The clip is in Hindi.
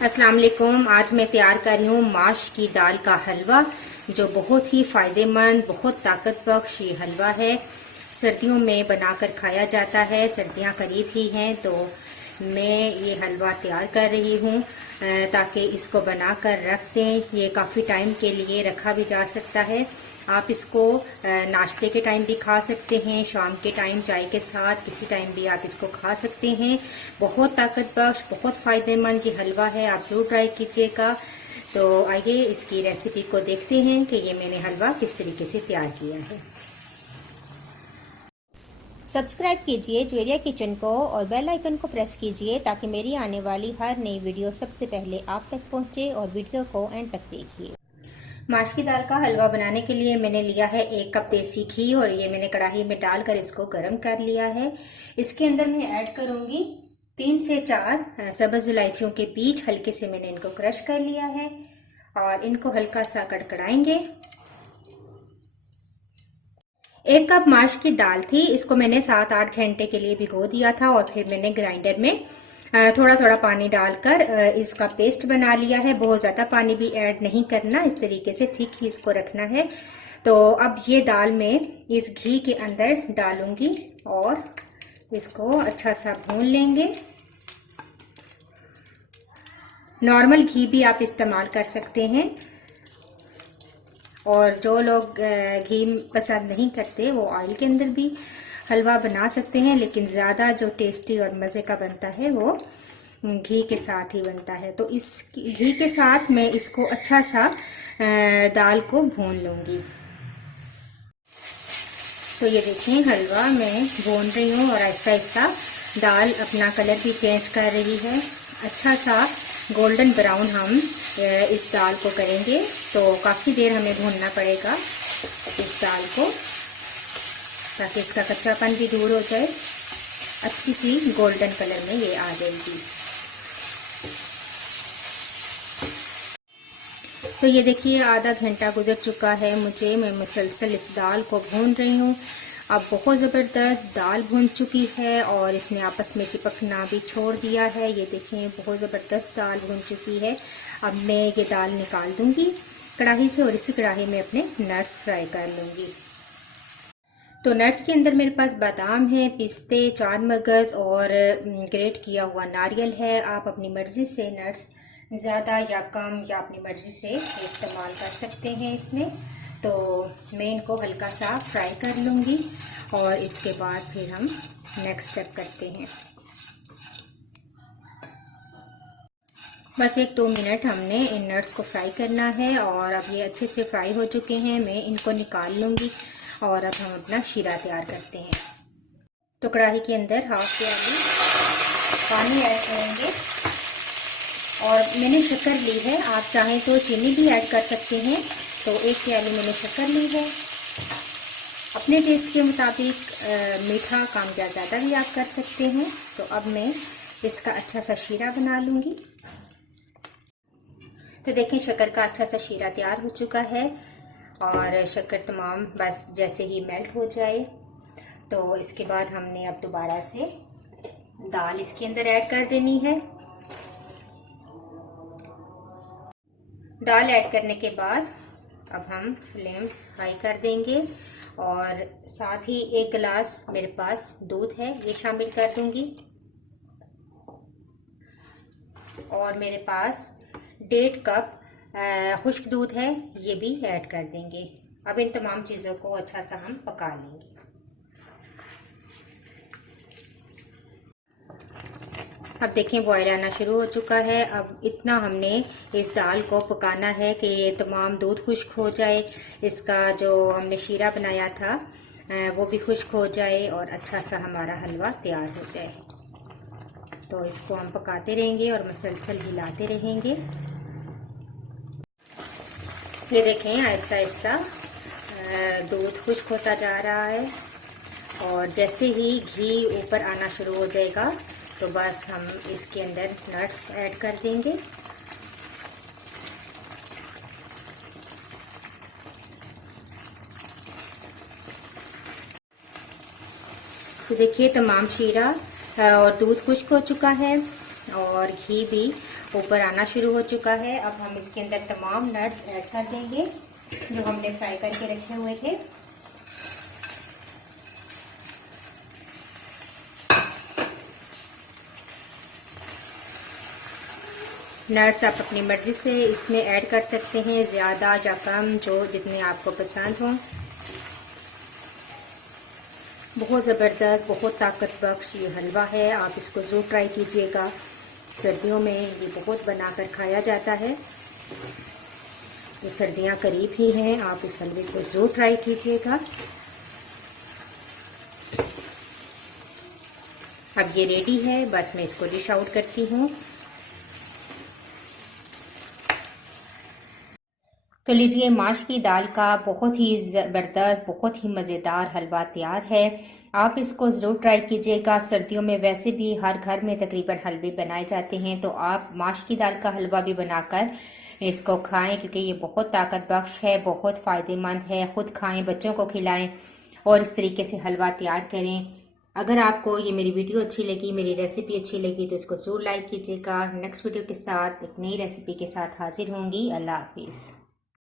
अस्सलाम वालेकुम। आज मैं तैयार कर रही हूँ माश की दाल का हलवा, जो बहुत ही फ़ायदेमंद, बहुत ताकत बख्श ये हलवा है। सर्दियों में बनाकर खाया जाता है। सर्दियाँ करीब ही हैं तो मैं ये हलवा तैयार कर रही हूँ ताकि इसको बनाकर रख दें। ये काफ़ी टाइम के लिए रखा भी जा सकता है। आप इसको नाश्ते के टाइम भी खा सकते हैं, शाम के टाइम चाय के साथ, किसी टाइम भी आप इसको खा सकते हैं। बहुत ताकत बख्श, बहुत फ़ायदेमंद ये हलवा है, आप ज़रूर ट्राई कीजिएगा। तो आइए इसकी रेसिपी को देखते हैं कि ये मैंने हलवा किस तरीके से तैयार किया है। सब्सक्राइब कीजिए ज्वेरिया किचन को और बेल आइकन को प्रेस कीजिए ताकि मेरी आने वाली हर नई वीडियो सबसे पहले आप तक पहुंचे, और वीडियो को एंड तक देखिए। माश की दाल का हलवा बनाने के लिए मैंने लिया है 1 कप देसी घी, और ये मैंने कढ़ाई में डालकर इसको गर्म कर लिया है। इसके अंदर मैं ऐड करूंगी 3 से 4 सब्ज इलायचियों के बीज। हल्के से मैंने इनको क्रश कर लिया है और इनको हल्का सा कड़कड़ाएंगे। 1 कप माश की दाल थी, इसको मैंने 7-8 घंटे के लिए भिगो दिया था और फिर मैंने ग्राइंडर में थोड़ा थोड़ा पानी डालकर इसका पेस्ट बना लिया है। बहुत ज़्यादा पानी भी ऐड नहीं करना, इस तरीके से थिक ही इसको रखना है। तो अब ये दाल मैं इस घी के अंदर डालूंगी और इसको अच्छा सा भून लेंगे। नॉर्मल घी भी आप इस्तेमाल कर सकते हैं, और जो लोग घी पसंद नहीं करते वो ऑयल के अंदर भी हलवा बना सकते हैं, लेकिन ज़्यादा जो टेस्टी और मज़े का बनता है वो घी के साथ ही बनता है। तो इस घी के साथ मैं इसको अच्छा सा दाल को भून लूँगी। तो ये देखिए हलवा मैं भून रही हूँ और आहिस्ता आहिस्ता दाल अपना कलर भी चेंज कर रही है। अच्छा सा गोल्डन ब्राउन हम इस दाल को करेंगे, तो काफ़ी देर हमें भूनना पड़ेगा इस दाल को ताकि इसका कच्चापन भी दूर हो जाए। अच्छी सी गोल्डन कलर में ये आ जाएगी। तो ये देखिए आधा घंटा गुजर चुका है मैं मुसलसल इस दाल को भून रही हूँ। अब बहुत ज़बरदस्त दाल भून चुकी है और इसने आपस में चिपकना भी छोड़ दिया है। ये देखें बहुत ज़बरदस्त दाल भून चुकी है। अब मैं ये दाल निकाल दूँगी कढ़ाई से और इसी कढ़ाई में अपने नट्स फ्राई कर लूँगी। तो नट्स के अंदर मेरे पास बादाम है, पिस्ते, 4 मगज़ और ग्रेट किया हुआ नारियल है। आप अपनी मर्ज़ी से नट्स ज़्यादा या कम या अपनी मर्ज़ी से इस्तेमाल कर सकते हैं इसमें। तो मैं इनको हल्का सा फ्राई कर लूँगी और इसके बाद फिर हम नेक्स्ट स्टेप करते हैं। बस 1-2 मिनट हमने इन नट्स को फ्राई करना है और अब ये अच्छे से फ्राई हो चुके हैं। मैं इनको निकाल लूँगी और अब हम अपना शीरा तैयार करते हैं। तो कढ़ाई के अंदर 1/2 प्याली पानी ऐड करेंगे और मैंने शक्कर ली है, आप चाहें तो चीनी भी ऐड कर सकते हैं। तो 1 प्याली मैंने शक्कर ली है। अपने टेस्ट के मुताबिक मीठा कम या ज़्यादा भी आप कर सकते हैं। तो अब मैं इसका अच्छा सा शीरा बना लूँगी। तो देखें शक्कर का अच्छा सा शीरा तैयार हो चुका है और शक्कर तमाम बस जैसे ही मेल्ट हो जाए तो इसके बाद हमने अब दोबारा से दाल इसके अंदर ऐड कर देनी है। दाल ऐड करने के बाद अब हम फ्लेम हाई कर देंगे और साथ ही 1 गिलास मेरे पास दूध है, ये शामिल कर दूंगी। और मेरे पास 1.5 कप खुश्क दूध है, ये भी ऐड कर देंगे। अब इन तमाम चीज़ों को अच्छा सा हम पका लेंगे। अब देखें बॉयल आना शुरू हो चुका है। अब इतना हमने इस दाल को पकाना है कि ये तमाम दूध खुश्क हो जाए, इसका जो हमने शीरा बनाया था वो भी खुश्क हो जाए और अच्छा सा हमारा हलवा तैयार हो जाए। तो इसको हम पकाते रहेंगे और मुसलसल हिलाते रहेंगे। ये देखें आहिस्ता आहिस्ता दूध खुश्क होता जा रहा है और जैसे ही घी ऊपर आना शुरू हो जाएगा तो बस हम इसके अंदर नट्स ऐड कर देंगे। तो देखिए तमाम शीरा और दूध खुश्क हो चुका है और घी भी ऊपर आना शुरू हो चुका है। अब हम इसके अंदर तमाम नट्स ऐड कर देंगे जो हमने फ्राई करके रखे हुए थे। नट्स आप अपनी मर्ज़ी से इसमें ऐड कर सकते हैं, ज़्यादा या कम, जो जितने आपको पसंद हों। बहुत ज़बरदस्त, बहुत ताकत बख्श ये हलवा है। आप इसको ज़रूर ट्राई कीजिएगा। सर्दियों में ये बहुत बनाकर खाया जाता है। तो सर्दियाँ करीब ही हैं, आप इस हलवे को ज़रूर ट्राई कीजिएगा। अब ये रेडी है, बस मैं इसको डिश आउट करती हूँ। तो लीजिए, माश की दाल का बहुत ही ज़बरदस्त, बहुत ही मज़ेदार हलवा तैयार है। आप इसको ज़रूर ट्राई कीजिएगा। सर्दियों में वैसे भी हर घर में तकरीबन हलवे बनाए जाते हैं, तो आप माश की दाल का हलवा भी बनाकर इसको खाएं, क्योंकि ये बहुत ताकत बख्श है, बहुत फ़ायदेमंद है। ख़ुद खाएं, बच्चों को खिलाएं और इस तरीके से हलवा तैयार करें। अगर आपको ये मेरी वीडियो अच्छी लगी, मेरी रेसिपी अच्छी लगी, तो इसको ज़रूर लाइक कीजिएगा। नेक्स्ट वीडियो के साथ एक नई रेसिपी के साथ हाजिर होंगी। अल्लाह हाफिज़।